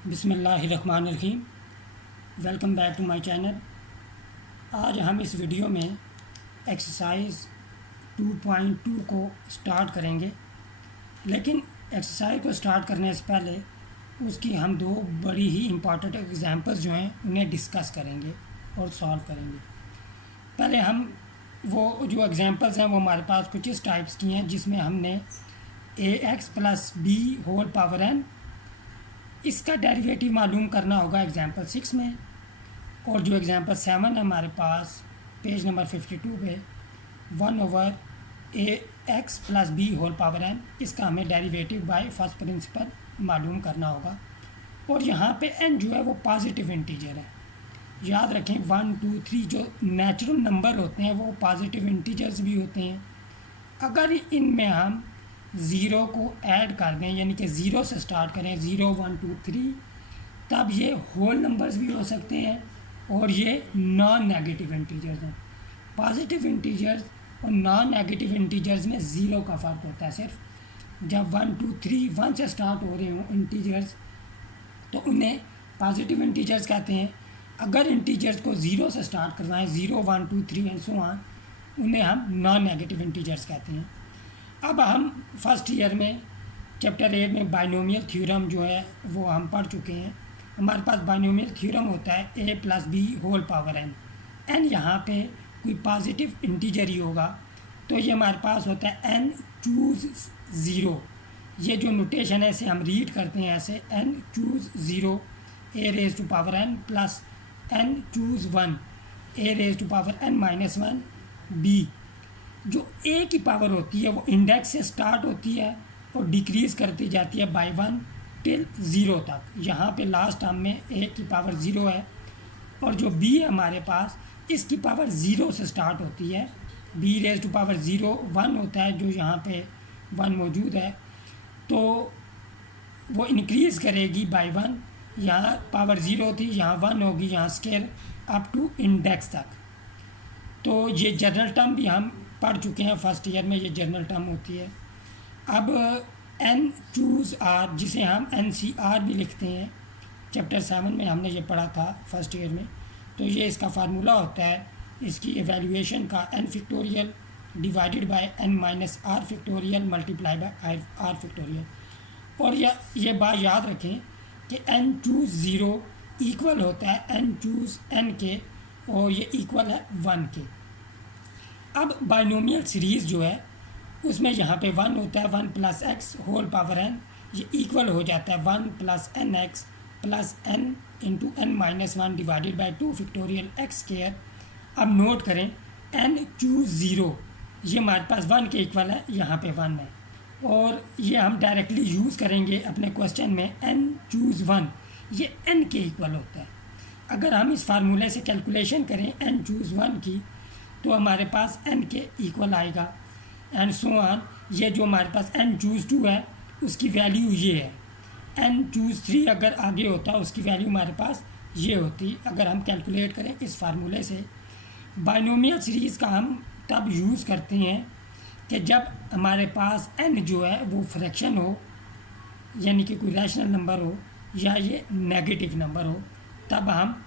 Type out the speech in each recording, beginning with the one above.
बिस्मिल्लाहिर्रहमानिर्रहीम। Welcome back to my channel. आज हम इस वीडियो में एक्सरसाइज 2.2 को स्टार्ट करेंगे, लेकिन एक्सरसाइज को स्टार्ट करने से पहले उसकी हम दो बड़ी ही इम्पॉर्टेंट एग्जांपल्स जो हैं उन्हें डिस्कस करेंगे और सॉल्व करेंगे। पहले हम वो जो एग्जांपल्स हैं वो हमारे पास कुछ इस टाइप्स की हैं, जिसमें हमने ax plus b whole power n इसका डेरिवेटिव मालूम करना होगा एग्जांपल 6 में। और जो एग्जांपल 7 है हमारे पास पेज नंबर 52 पे 1/ax plus b whole power n इसका हमें डेरिवेटिव बाय फर्स्ट प्रिंसिपल मालूम करना होगा। और यहाँ पे n जो है वो पॉजिटिव इंटीजर है। याद रखें 1 2 3 जो नेचुरल नंबर होते हैं वो पॉजिटिव इंटीजर्स भी होते हैं। अगर इनमें हम ज़ीरो को ऐड कर दें, यानी कि ज़ीरो से स्टार्ट करें, 0 1 2 3, तब ये होल नंबर्स भी हो सकते हैं और ये नॉन नेगेटिव इंटीजर्स हैं। पॉजिटिव इंटीजर्स और नॉन नेगेटिव इंटीजर्स में ज़ीरो का फ़र्क होता है। सिर्फ जब 1 2 3 1 से स्टार्ट हो रहे हों इंटीजर्स तो उन्हें पॉजिटिव इंटीजर्स कहते हैं। अगर इंटीजर्स को ज़ीरो से स्टार्ट करवाएं, 0 1 2 3 एंड सो ऑन, उन्हें हम नॉन नेगेटिव इंटीजर्स कहते हैं। अब हम फर्स्ट ईयर में चैप्टर 8 में बाइनोमियल थ्योरम जो है वो हम पढ़ चुके हैं। हमारे पास बाइनोमियल थ्योरम होता है a plus b whole power n। n यहाँ पे कोई पॉजिटिव इंटीजर ही होगा, तो ये हमारे पास होता है n चूज़ ज़ीरो। ये जो नोटेशन है इसे हम रीड करते हैं ऐसे, n choose zero a raise to power n plus n choose one a raise to power n minus one b। जो a की पावर होती है वो इंडेक्स से स्टार्ट होती है और डिक्रीज़ करती जाती है बाय 1 टिल 0 तक। यहाँ पे लास्ट टर्म में a की पावर 0 है और जो b है हमारे पास इसकी पावर 0 से स्टार्ट होती है। b रेज टू पावर 0 1 होता है, जो यहाँ पे 1 मौजूद है, तो वो इंक्रीज़ करेगी बाय 1। यहाँ पावर 0 थी, यहाँ 1 होगी, यहाँ स्केयर अप टू इंडेक्स तक। तो ये जनरल टर्म भी हम पढ़ चुके हैं फर्स्ट ईयर में, ये जनरल टर्म होती है। अब n चूज़ r, जिसे हम NCR भी लिखते हैं, चैप्टर 7 में हमने ये पढ़ा था फर्स्ट ईयर में। तो ये इसका फार्मूला होता है इसकी एवेल्यूएशन का, n factorial divided by n minus r factorial multiply by r factorial. और ये बात याद रखें कि n चूज़ ज़ीरो इक्वल होता है n चूज़ n के, और ये इक्वल है 1 के। अब बाइनोमियल सीरीज़ जो है उसमें यहाँ पे 1 होता है, 1 plus x whole power n, ये इक्वल हो जाता है 1 plus n x plus n into n minus one divided by 2 factorial x square. अब नोट करें n चूज़ ज़ीरो ये हमारे पास 1 के इक्वल है, यहाँ पे 1 है, और ये हम डायरेक्टली यूज़ करेंगे अपने क्वेश्चन में। n चूज़ 1 ये n के इक्वल होता है। अगर हम इस फार्मूले से कैलकुलेशन करें n चूज़ 1 की, तो हमारे पास n के इक्वल आएगा एंड सो ऑन। ये जो हमारे पास n चूज़ 2 है उसकी वैल्यू ये है, n चूज़ 3 अगर आगे होता उसकी वैल्यू हमारे पास ये होती। अगर हम कैलकुलेट करें इस फार्मूले से, बाइनोमियल सीरीज़ का हम तब यूज़ करते हैं कि जब हमारे पास n जो है वो फ्रैक्शन हो, यानी कि कोई रैशनल नंबर हो या ये नेगेटिव नंबर हो, तब हम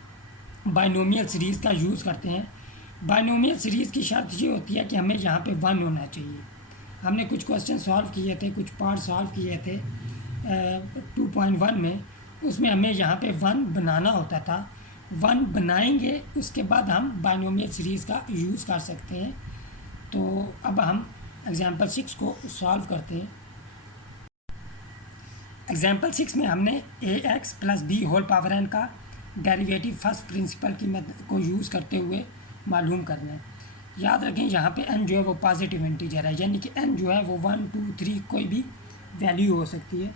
बाइनोमियल सीरीज़ का यूज़ करते हैं। बाइनोमियल सीरीज़ की शर्त ये होती है कि हमें यहाँ पे 1 होना चाहिए। हमने कुछ क्वेश्चन सॉल्व किए थे, कुछ पार्ट सॉल्व किए थे 2.1 में, उसमें हमें यहाँ पे 1 बनाना होता था। 1 बनाएंगे उसके बाद हम बाइनोमियल सीरीज़ का यूज़ कर सकते हैं। तो अब हम एग्जांपल 6 को सॉल्व करते हैं। एग्जांपल 6 में हमने ax plus b whole power n का डेरिवेटिव फर्स्ट प्रिंसिपल की मेथड को यूज़ करते हुए मालूम करना है। याद रखें यहाँ पे n जो है वो पॉजिटिव इंटीजर है, यानी कि n जो है वो 1 2 3 कोई भी वैल्यू हो सकती है।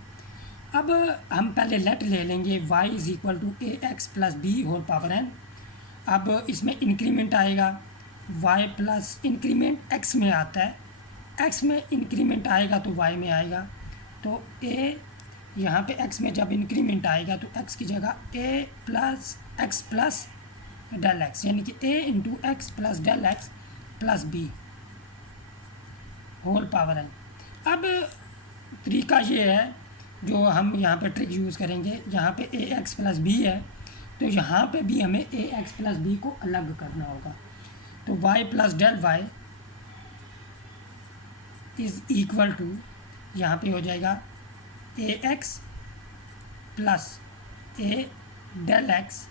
अब हम पहले लेट ले लेंगे y is equal to a x plus b whole power n। अब इसमें इंक्रीमेंट आएगा y प्लस इंक्रीमेंट x में आता है, x में इंक्रीमेंट आएगा तो y में आएगा। तो a यहाँ पे x में जब इंक्रीमेंट आएगा तो x की जगह a plus x plus del x, यानी कि a into x plus del x plus b whole power n। अब तरीका ये है जो हम यहाँ पे ट्रिक यूज़ करेंगे, यहाँ पे ए एक्स प्लस बी है तो यहाँ पे भी हमें ए एक्स प्लस बी को अलग करना होगा। तो y plus del y is equal to, यहाँ पे हो जाएगा a x plus a del x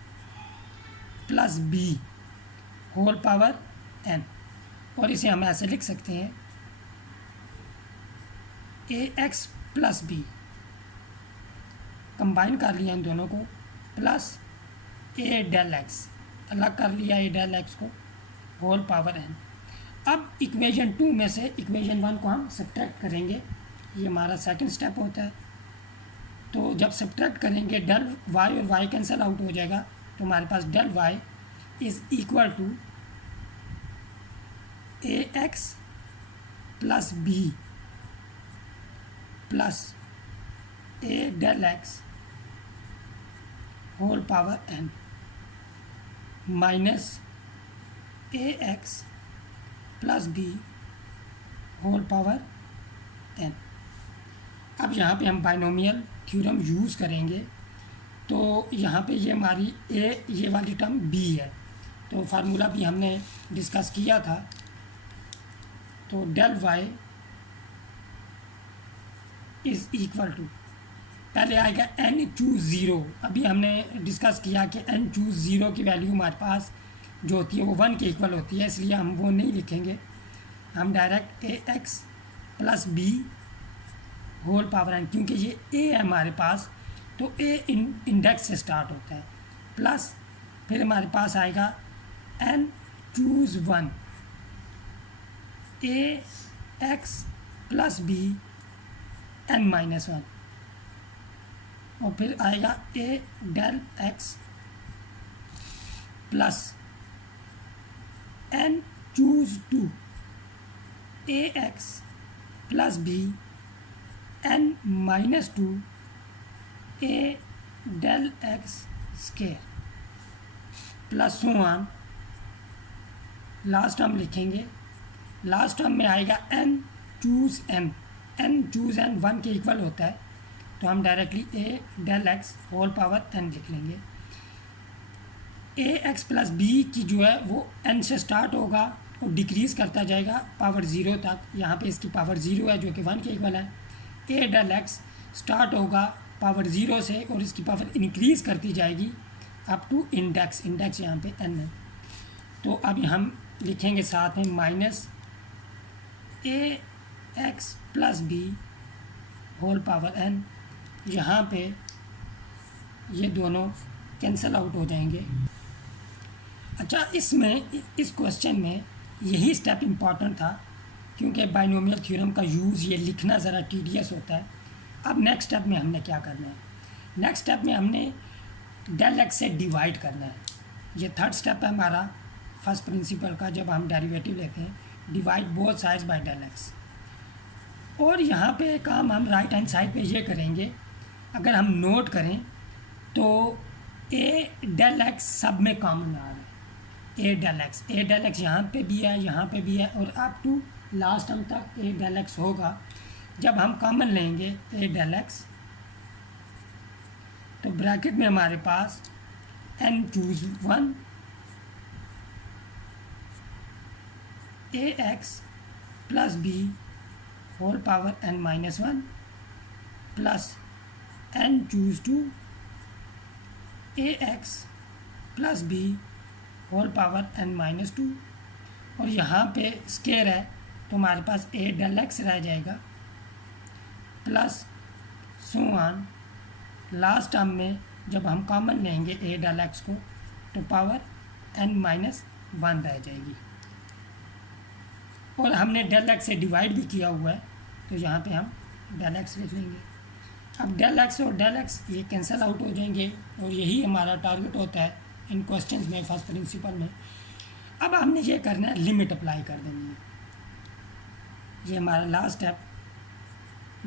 plus b whole power n, और इसे हम ऐसे लिख सकते हैं a x plus b, combine कर लिया इन दोनों को, प्लस ए डेल एक्स, अलग कर लिया ए डेल एक्स को, होल पावर एन। अब इक्वेशन 2 में से इक्वेशन 1 को हम सब्ट्रैक्ट करेंगे, ये हमारा सेकंड स्टेप होता है। तो जब सब्ट्रैक्ट करेंगे डेल वाई और वाई कैंसिल आउट हो जाएगा, तो हमारे पास del y is equal to a x plus b plus a del x whole power n minus a x plus b whole power n. अब यहाँ पे हम बाइनोमियल थ्योरम यूज़ करेंगे, तो यहाँ पे ये हमारी ये वाली टर्म बी है, तो फार्मूला भी हमने डिस्कस किया था। तो del y is equal to, पहले आएगा एन चूज़ ज़ीरो, अभी हमने डिस्कस किया कि एन चूज़ ज़ीरो की वैल्यू हमारे पास जो होती है वो 1 के इक्वल होती है, इसलिए हम वो नहीं लिखेंगे, हम direct a x plus b whole power n, क्योंकि ये ए है हमारे पास तो ए इंडेक्स से स्टार्ट होता है, प्लस फिर हमारे पास आएगा n choose 1 a x plus b n minus 1, और फिर आएगा a del x plus n choose 2 a x plus b n minus 2 a del x square plus so on. Last term लिखेंगे, लास्ट टर्म में आएगा n choose n, n choose n 1 के equal होता है, तो हम directly a del x whole power n लिख लेंगे। ए एक्स प्लस बी की जो है वो एन से स्टार्ट होगा और डिक्रीज़ करता जाएगा पावर 0 तक, यहाँ पे इसकी पावर 0 है जो कि 1 के इक्वल है। ए डेल एक्स स्टार्ट होगा पावर 0 से और इसकी पावर इंक्रीज़ करती जाएगी अप टू इंडेक्स, इंडेक्स यहाँ पे एन है। तो अब हम लिखेंगे साथ में minus a x plus b whole power n, यहाँ पे ये दोनों कैंसिल आउट हो जाएंगे। अच्छा, इसमें इस क्वेश्चन में यही स्टेप इम्पॉर्टेंट था, क्योंकि बाइनोमियल थ्योरम का यूज़ ये लिखना ज़रा टीडियस होता है। अब नेक्स्ट स्टेप में हमने क्या करना है, नेक्स्ट स्टेप में हमने डेल एक्स से डिवाइड करना है। ये थर्ड स्टेप है हमारा फर्स्ट प्रिंसिपल का, जब हम डेरिवेटिव लेते हैं, divide both sides by del x. और यहाँ पे काम हम राइट हैंड साइड पे ये करेंगे, अगर हम नोट करें तो ए डेल एक्स सब में कॉमन आ रहा है, ए डेल एक्स यहाँ पे भी है, यहाँ पे भी है, और अप टू लास्ट टर्म तक ए डेल एक्स होगा। जब हम कॉमन लेंगे ए डेल एक्स, तो ब्रैकेट में हमारे पास n choose 1 a x plus b whole power n minus 1 plus n choose 2 a x plus b whole power n minus 2, और यहाँ पे स्केयर है तो हमारे पास ए डेल एक्स रह जाएगा plus so on. Last term में जब हम कॉमन लेंगे ए डेल एक्स को, तो पावर एन माइनस 1 रह जाएगी, और हमने डेल एक्स से डिवाइड भी किया हुआ है, तो यहाँ पे हम डेल एक्स लिख लेंगे। अब डेल एक्स और डेल एक्स ये कैंसिल आउट हो जाएंगे, और यही हमारा टारगेट होता है इन क्वेश्चंस में, फर्स्ट प्रिंसिपल में। अब हमने ये करना है, लिमिट अप्लाई कर देनी है, ये हमारा लास्ट स्टेप।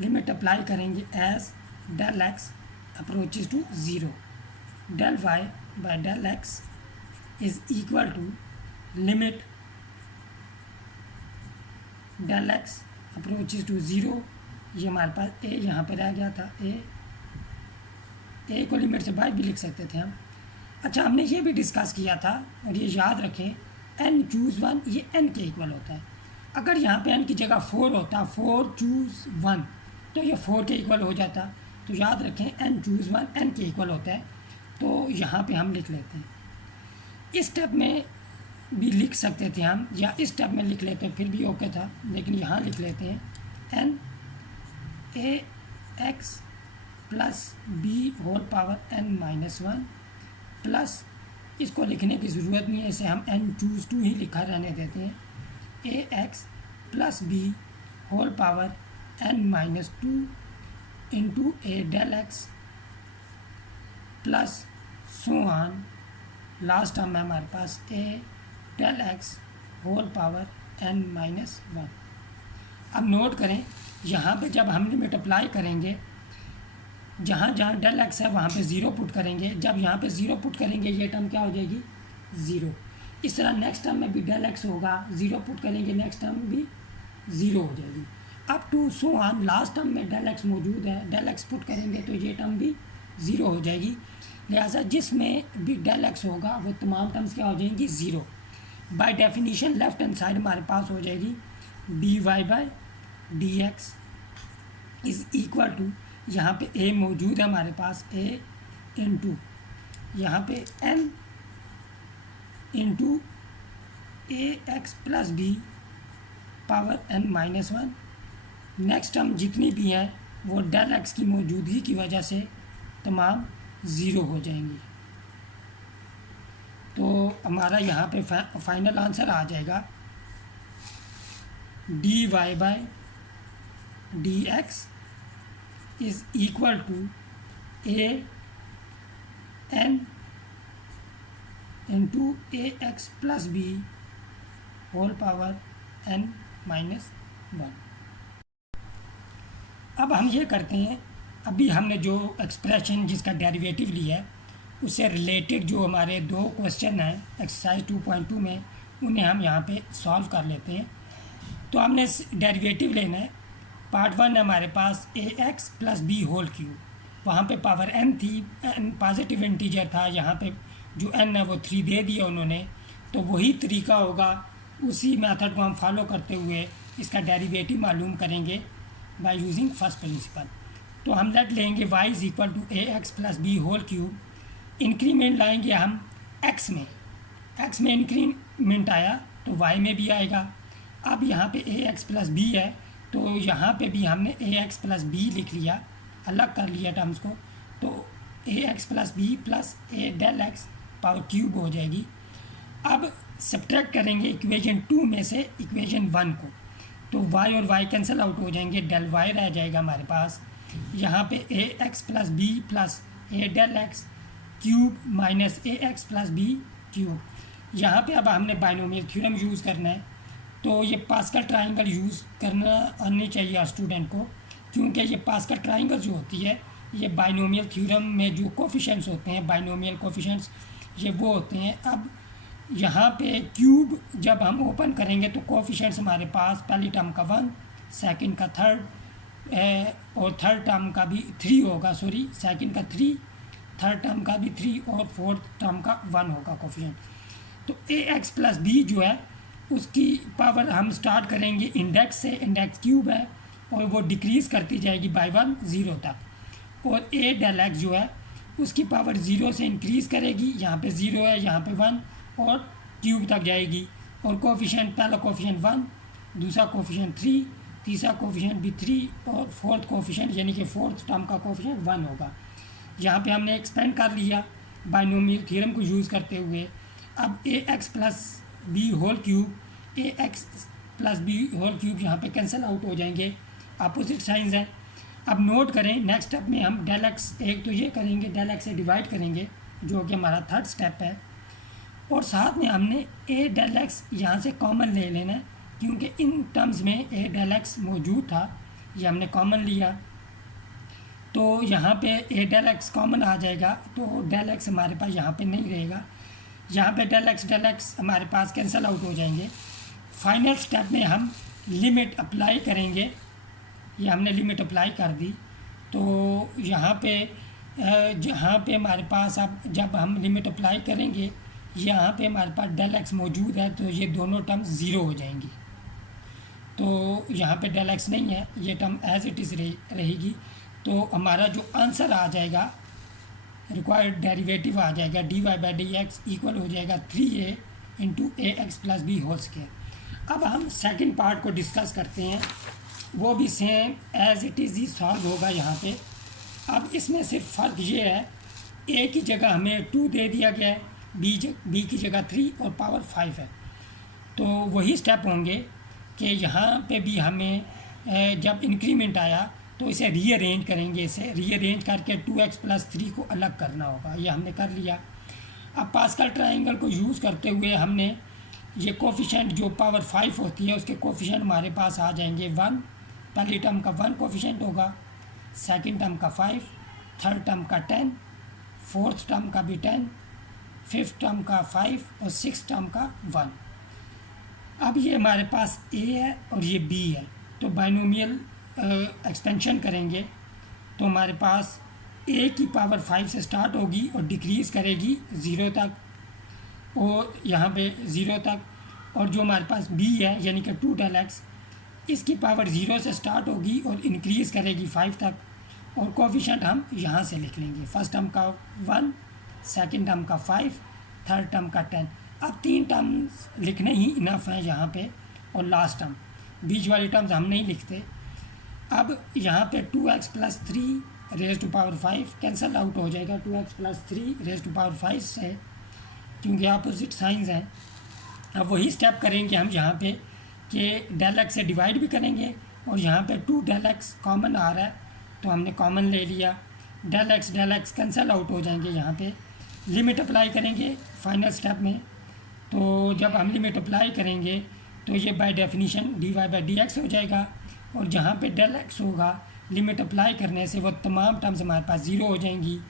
लिमिट अप्लाई करेंगे as del x approaches to 0, del y by del x is equal to limit del x approaches to 0 ये हमारे पास ए यहाँ पर रह गया था, ए को लिमिट से बाहर भी लिख सकते थे हम। अच्छा, हमने ये भी डिस्कस किया था और ये याद रखें, n चूज़ 1 ये n के इक्वल होता है। अगर यहाँ पे n की जगह 4 होता, 4 चूज़ 1, तो ये 4 के इक्वल हो जाता। तो याद रखें n चूज़ 1 n के इक्वल होता है। तो यहाँ पे हम लिख लेते हैं, इस स्टेप में भी लिख सकते थे हम, या इस स्टेप में लिख लेते फिर भी ओके था, लेकिन यहाँ लिख लेते हैं n a x plus b whole power n minus 1 plus, इसको लिखने की ज़रूरत नहीं है, इसे हम n चूज़ 2 ही लिखा रहने देते हैं, a x plus b whole power n minus 2 into a del x plus so on, last term है हमारे पास a del x whole power n minus 1। अब नोट करें, यहाँ पे जब हम लिमिट अप्लाई करेंगे, जहाँ जहाँ डेल एक्स है वहाँ पे ज़ीरो पुट करेंगे, जब यहाँ पे ज़ीरो पुट करेंगे ये टर्म क्या हो जाएगी, ज़ीरो। इस तरह नेक्स्ट टर्म में भी डेल एक्स होगा, ज़ीरो पुट करेंगे नेक्स्ट टर्म भी ज़ीरो हो जाएगी। Up to so on, last term में डेल एक्स मौजूद है, डेल एक्स पुट करेंगे तो ये टर्म भी ज़ीरो हो जाएगी। लिहाजा जिसमें भी डेल एक्स होगा वो तमाम टर्म्स क्या हो जाएंगी, zero. By definition left hand side हमारे पास हो जाएगी d y by d x is equal to, यहाँ पे a मौजूद है हमारे पास, a इंटू यहाँ पे n into a x plus b power n minus 1। Next term जितनी भी हैं वो डेल एक्स की मौजूदगी की वजह से तमाम ज़ीरो हो जाएंगी। तो हमारा यहाँ पे फाइनल आंसर आ जाएगा d y by d x is equal to a n into a x plus b whole power n minus 1। अब हम ये करते हैं, अभी हमने जो एक्सप्रेशन जिसका डेरिवेटिव लिया है उससे रिलेटेड जो हमारे दो क्वेश्चन हैं एक्सरसाइज 2.2 में, उन्हें हम यहाँ पे सॉल्व कर लेते हैं। तो हमने डेरिवेटिव लेना है, पार्ट 1 है हमारे पास a x plus b whole cube, वहाँ पे पावर n थी, n पॉजिटिव इंटीजर था, यहाँ पे जो n है वो 3 दे दिया उन्होंने। तो वही तरीका होगा, उसी मेथड को हम फॉलो करते हुए इसका डेरिवेटिव मालूम करेंगे बाय यूजिंग फर्स्ट प्रिंसिपल। तो हम लेट लेंगे y is equal to a x plus b whole cube, increment लाएंगे हम x में इंक्रीमेंट आया तो y में भी आएगा। अब यहाँ पे ए एक्स प्लस बी है तो यहाँ पे भी हमने ए एक्स प्लस बी लिख लिया, अलग कर लिया टर्म्स को, तो ए x plus b plus a del x power cube हो जाएगी। अब सब्ट्रैक्ट करेंगे इक्वेशन 2 में से इक्वेशन 1 को, तो y और y कैंसिल आउट हो जाएंगे, डेल y रह जाएगा हमारे पास। यहाँ पे a x plus b plus a del x cube minus a x plus B cube. यहाँ पे अब हमने बाइनोमियल थ्योरम यूज़ करना है, तो ये पास्कल ट्राइंगल यूज़ करना आनी चाहिए स्टूडेंट को, क्योंकि ये पास्कल ट्राइंगल जो होती है ये बाइनोमियल थ्योरम में जो कोफिशिएंट्स होते हैं, बाइनोमियल कोफिशिएंट्स ये वो होते हैं। अब यहाँ पे क्यूब जब हम ओपन करेंगे तो कोफिशिएंट्स हमारे पास पहली टर्म का 1, सेकंड का 3 और थर्ड टर्म का भी 3 होगा, सॉरी सेकंड का 3, थर्ड टर्म का भी 3 और फोर्थ टर्म का 1 होगा कोफिशिएंट। तो ए एक्स प्लस बी जो है उसकी पावर हम स्टार्ट करेंगे इंडेक्स से, इंडेक्स क्यूब है और वो डिक्रीज़ करती जाएगी बाय 1 0 तक। और ए डेल एक्स जो है उसकी पावर 0 से इंक्रीज़ करेगी, यहाँ पे 0 है, यहाँ पे 1 और क्यूब तक जाएगी। और कोफिशिएंट, पहला कोफिशिएंट 1, दूसरा कोफिशिएंट 3, तीसरा कोफिशिएंट भी 3 और फोर्थ कोफिशिएंट यानी कि फोर्थ टर्म का कोफिशिएंट 1 होगा। यहाँ पे हमने एक्सपेंड कर लिया बाइनोमियल थ्योरम को यूज़ करते हुए। अब a x plus b whole cube, a x plus b whole cube यहाँ पे कैंसिल आउट हो जाएंगे, अपोजिट साइंस हैं। अब नोट करें नेक्स्ट स्टेप में हम डेल एक्स, एक तो ये करेंगे डेल एक्स से डिवाइड करेंगे जो कि हमारा थर्ड स्टेप है, और साथ में हमने ए डेल एक्स यहाँ से कॉमन ले लेना है, क्योंकि इन टर्म्स में ए डेल एक्स मौजूद था, ये हमने कॉमन लिया तो यहाँ पे ए डेल एक्स कॉमन आ जाएगा, तो डेल एक्स हमारे पास यहाँ पे नहीं रहेगा, यहाँ पे डेल एक्स हमारे पास कैंसिल आउट हो जाएंगे। फाइनल स्टेप में हम लिमिट अप्लाई करेंगे ये हमने लिमिट अप्लाई कर दी। तो यहाँ पे जहाँ पे हमारे पास अब जब हम लिमिट अप्लाई करेंगे यहाँ पे हमारे पास डेल एक्स मौजूद है, तो ये दोनों टर्म ज़ीरो हो जाएंगी। तो यहाँ पे डेल एक्स नहीं है, ये टर्म एज इट इज़ रहेगी। तो हमारा जो आंसर आ जाएगा, रिक्वायर्ड डेरिवेटिव आ जाएगा d y by d x equal हो जाएगा 3a into a x plus b whole square. अब हम सेकंड पार्ट को डिस्कस करते हैं, वो भी सेम एज इट इज़ ही सॉल्व होगा यहाँ पे। अब इसमें सिर्फ फ़र्क ये है, ए की जगह हमें 2 दे दिया गया है, बी की जगह 3 और पावर 5 है। तो वही स्टेप होंगे कि यहाँ पे भी हमें जब इंक्रीमेंट आया तो इसे रीअरेंज करेंगे, इसे रीअरेंज करके 2x प्लस 3 को अलग करना होगा। ये हमने कर लिया। अब पास्कल ट्रायंगल को यूज़ करते हुए हमने ये कोफिशिएंट जो पावर 5 होती है उसके कोफिशिएंट हमारे पास आ जाएंगे 1। पहली टर्म का 1 कोफिशिएंट होगा, सेकंड टर्म का 5, थर्ड टर्म का 10, फोर्थ टर्म का भी 10, फिफ्थ टर्म का 5 और सिक्स टर्म का 1। अब ये हमारे पास ए है और ये बी है, तो बाइनोमियल एक्सपेंशन करेंगे तो हमारे पास ए की पावर 5 से स्टार्ट होगी और डिक्रीज़ करेगी 0 तक, और यहाँ पे 0 तक। और जो हमारे पास बी है यानी कि 2 डेल एक्स, इसकी पावर 0 से स्टार्ट होगी और इंक्रीज़ करेगी 5 तक, और कोफिशिएंट हम यहाँ से लिख लेंगे। फर्स्ट टर्म का 1, सेकंड टर्म का 5, थर्ड टर्म का 10। अब 3 टर्म्स लिखने ही इनफ हैं यहाँ पे, और लास्ट टर्म, बीच वाली टर्म्स हम नहीं लिखते। अब यहाँ पे 2x plus 3 raise to power 5 cancel out हो जाएगा 2x plus 3 raise to power 5 से, क्योंकि अपोजिट साइंस हैं। अब वही स्टेप करेंगे हम यहाँ पे कि डेल एक्स से डिवाइड भी करेंगे, और यहाँ पे 2 डेल एक्स कॉमन आ रहा है तो हमने कॉमन ले लिया। डेल एक्स कैंसल आउट हो जाएंगे। यहाँ पे लिमिट अप्लाई करेंगे फाइनल स्टेप में। तो जब हम लिमिट अप्लाई करेंगे तो ये by definition d y by d x हो जाएगा, और जहाँ पे डेल एक्स होगा लिमिट अप्लाई करने से वो तमाम टर्म्स हमारे पास ज़ीरो हो जाएंगी।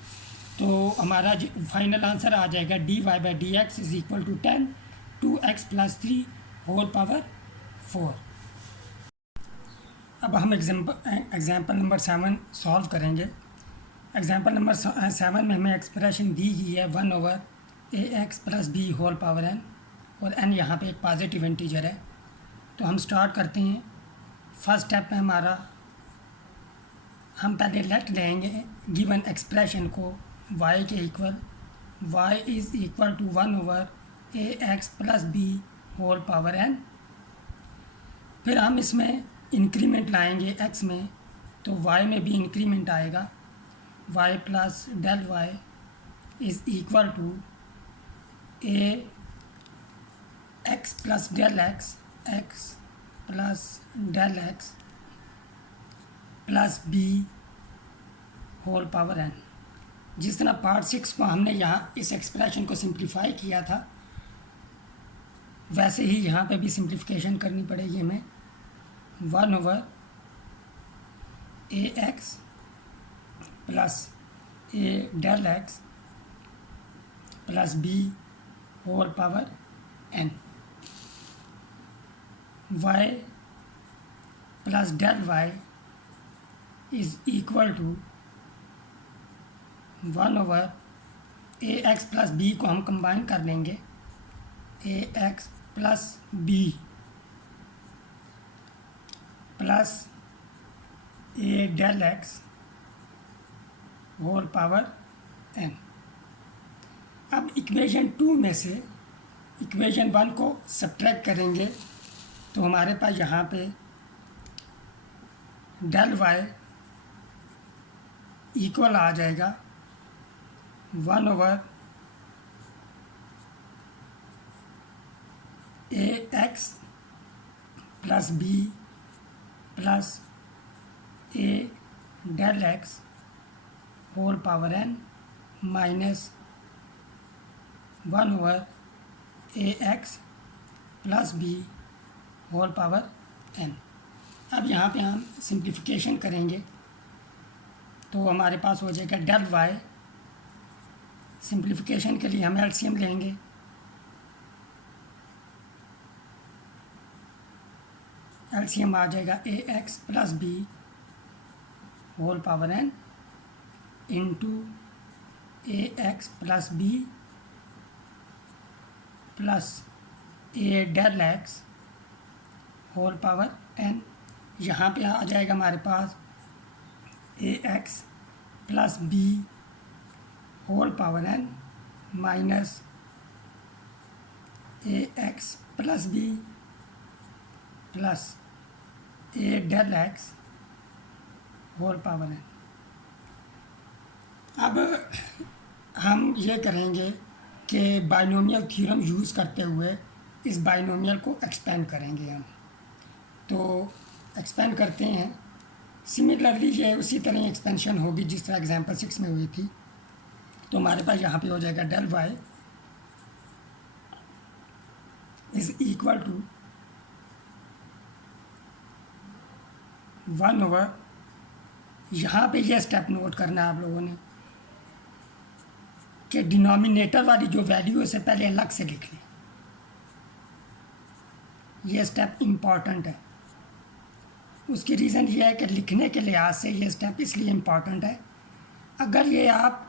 तो हमारा फाइनल आंसर आ जाएगा d y by d x is equal to 10 2x plus 3 whole power 4। अब हम एग्जाम्पल नंबर 7 सॉल्व करेंगे। एग्जाम्पल नंबर 7 में हमें एक्सप्रेशन दी गई है 1/ax plus b whole power n, और n यहाँ पे एक पॉजिटिव इंटीजर है। तो हम स्टार्ट करते हैं। फर्स्ट स्टेप में हमारा, हम पहले लेट लेंगे गिवन एक्सप्रेशन को y के equal, y is equal to 1/ax plus b whole power n। फिर हम इसमें इंक्रीमेंट लाएंगे x में, तो y में भी इंक्रीमेंट आएगा, y plus del y is equal to a x plus del x, x plus del x plus b whole power n। जिस तरह पार्ट 6 को हमने यहाँ इस एक्सप्रेशन को सिंप्लीफाई किया था, वैसे ही यहाँ पे भी सिंप्लीफिकेशन करनी पड़ेगी हमें। 1/ax plus a del x plus b whole power n, y plus del y is equal to 1/ax plus b को हम कंबाइन कर लेंगे, ax plus b plus a del x whole power n। अब equation 2 में से equation 1 को subtract करेंगे तो हमारे पास यहाँ पे डेल y इक्वल आ जाएगा 1/ax plus b plus a del x whole power n minus 1/ax plus b whole power n। अब यहाँ पे हम सिंप्लीफिकेशन करेंगे तो हमारे पास हो जाएगा डेल y। सिंप्लीफिकेशन के लिए हम एलसीएम लेंगे, एलसीएम आ जाएगा ax plus b whole power n into a x plus b plus a del x whole power n। यहाँ पे आ जाएगा हमारे पास a x plus b whole power n minus a x plus b plus a del x whole power n। अब हम ये करेंगे कि बाइनोमियल थ्योरम यूज़ करते हुए इस बाइनोमियल को एक्सपेंड करेंगे हम। तो एक्सपेंड करते हैं। सिमिलरली ये उसी तरह एक्सपेंशन होगी जिस तरह एग्जांपल 6 में हुई थी। तो हमारे पास यहाँ पे हो जाएगा del y is equal to 1/, यहाँ पे ये स्टेप नोट करना है आप लोगों ने कि डिनोमिनेटर वाली जो वैल्यू है उसे पहले अलग से लिख लें। ये स्टेप इम्पॉर्टेंट है। उसकी रीज़न ये है कि लिखने के लिहाज से ये स्टेप इसलिए इम्पॉर्टेंट है, अगर ये आप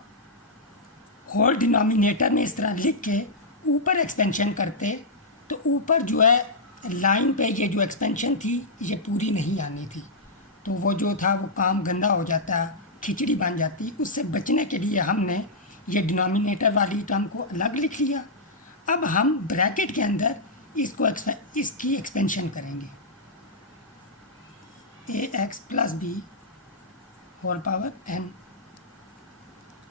होल डिनोमिनेटर में इस तरह लिख के ऊपर एक्सपेंशन करते तो ऊपर जो है लाइन पे ये जो एक्सपेंशन थी ये पूरी नहीं आनी थी, तो वो जो था वो काम गंदा हो जाता, खिचड़ी बन जाती। उससे बचने के लिए हमने ये डिनोमिनेटर वाली टर्म को अलग लिख लिया। अब हम ब्रैकेट के अंदर इसकी एक्सपेंशन करेंगे a x plus b whole power n।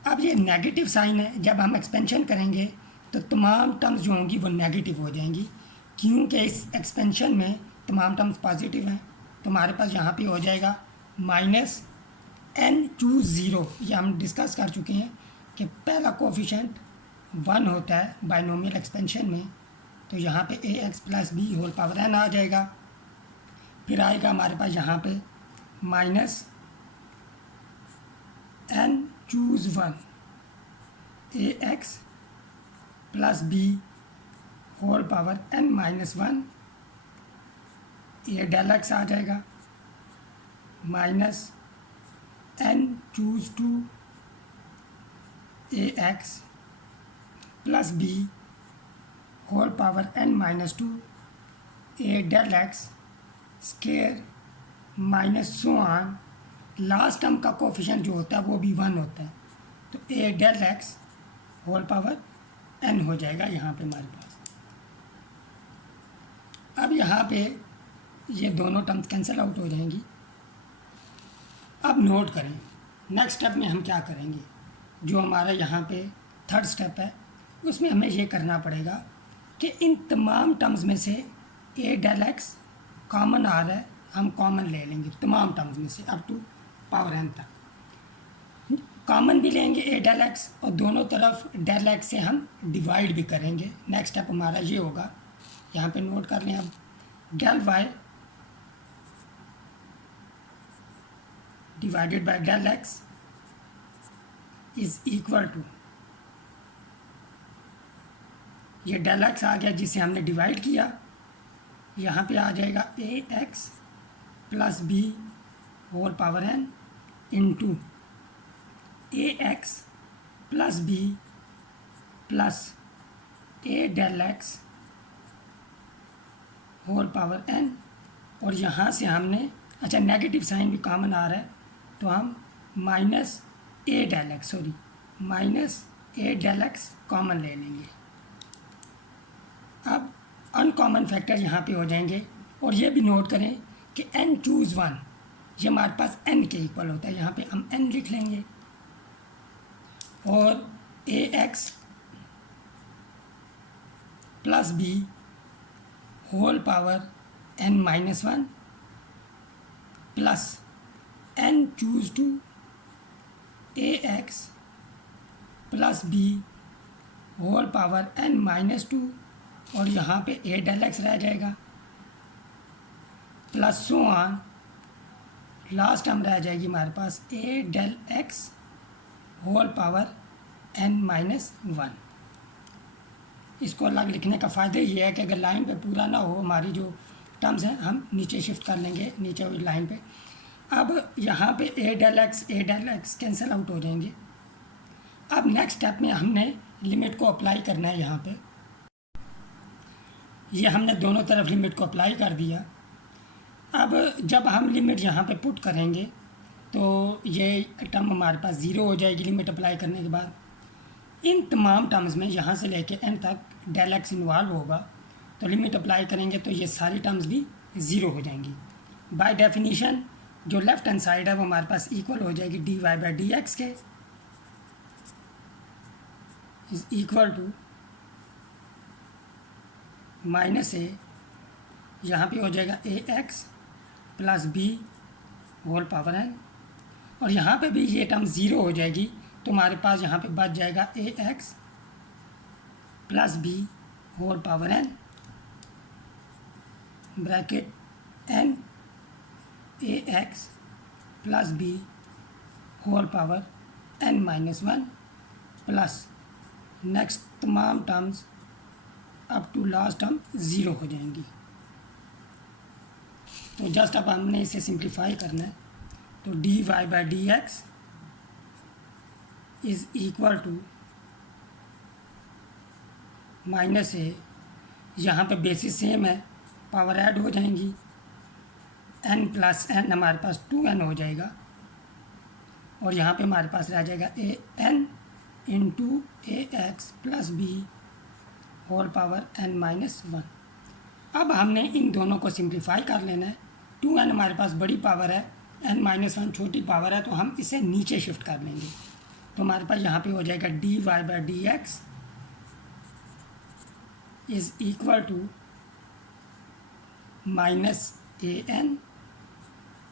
अब ये नेगेटिव साइन है, जब हम एक्सपेंशन करेंगे तो तमाम टर्म्स जो होंगी वो नेगेटिव हो जाएंगी, क्योंकि इस एक्सपेंशन में तमाम टर्म्स पॉजिटिव हैं। तो हमारे पास यहाँ पे हो जाएगा माइनस n चूज 0। ये हम डिस्कस कर चुके हैं कि पहला कोफिशेंट 1 होता है बाइनोमियल एक्सपेंशन में। तो यहाँ पे a x plus b whole power n आ जाएगा। फिर आएगा हमारे पास यहाँ पे minus n choose 1 a x plus b whole power n minus 1, ये डेल एक्स आ जाएगा minus n choose 2 a x plus b whole power n minus 2, a del x square minus so on. Last term का coefficient जो होता है वो भी 1 होता है, तो ए del x whole power n हो जाएगा यहाँ पे हमारे पास। अब यहाँ पे ये दोनों टर्म्स कैंसिल आउट हो जाएंगी। अब नोट करें नेक्स्ट स्टेप में हम क्या करेंगे। जो हमारा यहाँ पे थर्ड स्टेप है उसमें हमें ये करना पड़ेगा कि इन तमाम टर्म्स में से ए डेल एक्स कॉमन आ रहा है, हम कॉमन ले लेंगे तमाम टर्म्स में से अप टू पावर n तक। कॉमन भी लेंगे ए डेल एक्स और दोनों तरफ डेल एक्स से हम डिवाइड भी करेंगे। नेक्स्ट स्टेप हमारा ये होगा, यहाँ पे नोट कर लें अब, del y divided by del x is equal to, ये डेल एक्स आ गया जिसे हमने डिवाइड किया, यहाँ पे आ जाएगा a x plus b whole power n into a x plus b plus a del x whole power n। और यहाँ से हमने अच्छा नेगेटिव साइन भी कॉमन आ रहा है तो हम minus a del x minus a del x common ले लेंगे। अब अनकॉमन फैक्टर यहाँ पे हो जाएंगे। और ये भी नोट करें कि n चूज़ 1 ये हमारे पास n के इक्वल होता है, यहाँ पे हम n लिख लेंगे। और a x plus b whole power n minus 1 plus n choose 2 a x plus b whole power n minus 2, और यहाँ पे ए डेल एक्स रह जाएगा plus so on. Last term रह जाएगी हमारे पास a del x whole power n minus 1। इसको अलग लिखने का फ़ायदा ये है कि अगर लाइन पे पूरा ना हो हमारी जो टर्म्स हैं हम नीचे शिफ्ट कर लेंगे नीचे वाली लाइन पे। अब यहाँ पे a del x cancel out हो जाएंगे। अब नेक्स्ट स्टेप में हमने लिमिट को अप्लाई करना है। यहाँ पे ये हमने दोनों तरफ लिमिट को अप्लाई कर दिया। अब जब हम लिमिट यहाँ पे पुट करेंगे तो ये टर्म हमारे पास ज़ीरो हो जाएगी लिमिट अप्लाई करने के बाद। इन तमाम टर्म्स में यहाँ से लेके एन तक डेल एक्स इन्वॉल्व होगा, तो लिमिट अप्लाई करेंगे तो ये सारी टर्म्स भी ज़ीरो हो जाएंगी। बाय डेफिनीशन जो लेफ्ट हैंड साइड है वो हमारे पास इक्वल हो जाएगी d y by d x के, is equal to minus a, यहाँ पे हो जाएगा a x plus b whole power n, और यहाँ पे भी ये टर्म ज़ीरो हो जाएगी, तो हमारे पास यहाँ पे बच जाएगा a x plus b whole power n bracket n a x plus b whole power n minus one plus next तमाम terms up to last term zero हो जाएंगी। तो जस्ट अब हमने इसे सिंप्लीफाई करना है, तो d y by d x is equal to minus a, यहाँ पे बेसिस सेम है, पावर ऐड हो जाएंगी, एन प्लस एन हमारे पास 2n हो जाएगा, और यहाँ पे हमारे पास रह जाएगा a n into a x plus b whole power n minus one. अब हमने इन दोनों को सिंप्लीफाई कर लेना है। 2n हमारे पास बड़ी पावर है, n माइनस वन छोटी पावर है, तो हम इसे नीचे शिफ्ट कर लेंगे। तो हमारे पास यहाँ पे हो जाएगा d y by d x is equal to minus a n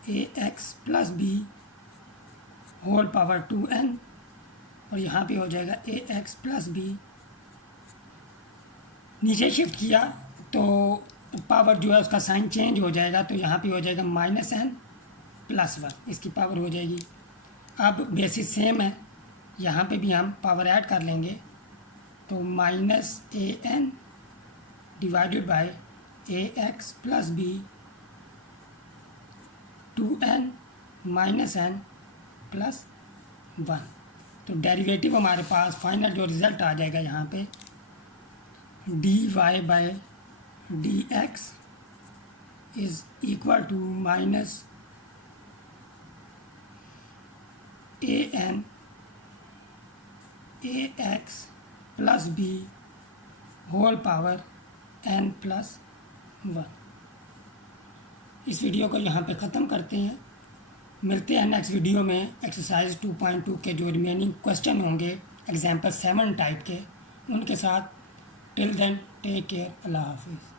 a x plus b whole power 2n, और यहाँ पे हो जाएगा ए एक्स प्लस बी। नीचे शिफ्ट किया तो पावर जो है उसका साइन चेंज हो जाएगा, तो यहाँ पे हो जाएगा माइनस एन प्लस वन, इसकी पावर हो जाएगी। अब बेसिस सेम है, यहाँ पे भी हम पावर ऐड कर लेंगे, तो minus a n divided by a x plus b 2n minus n plus one. तो डेरिवेटिव हमारे पास फाइनल जो रिज़ल्ट आ जाएगा यहाँ पे d y by d x is equal to minus a n a x plus b whole power n plus one. इस video को यहाँ पे ख़त्म करते हैं। मिलते हैं नेक्स्ट वीडियो में एक्सरसाइज 2.2 के जो रिमेनिंग क्वेश्चन होंगे एग्जाम्पल 7 टाइप के, उनके साथ। टिल देन टेक केयर, अल्लाह हाफिज़।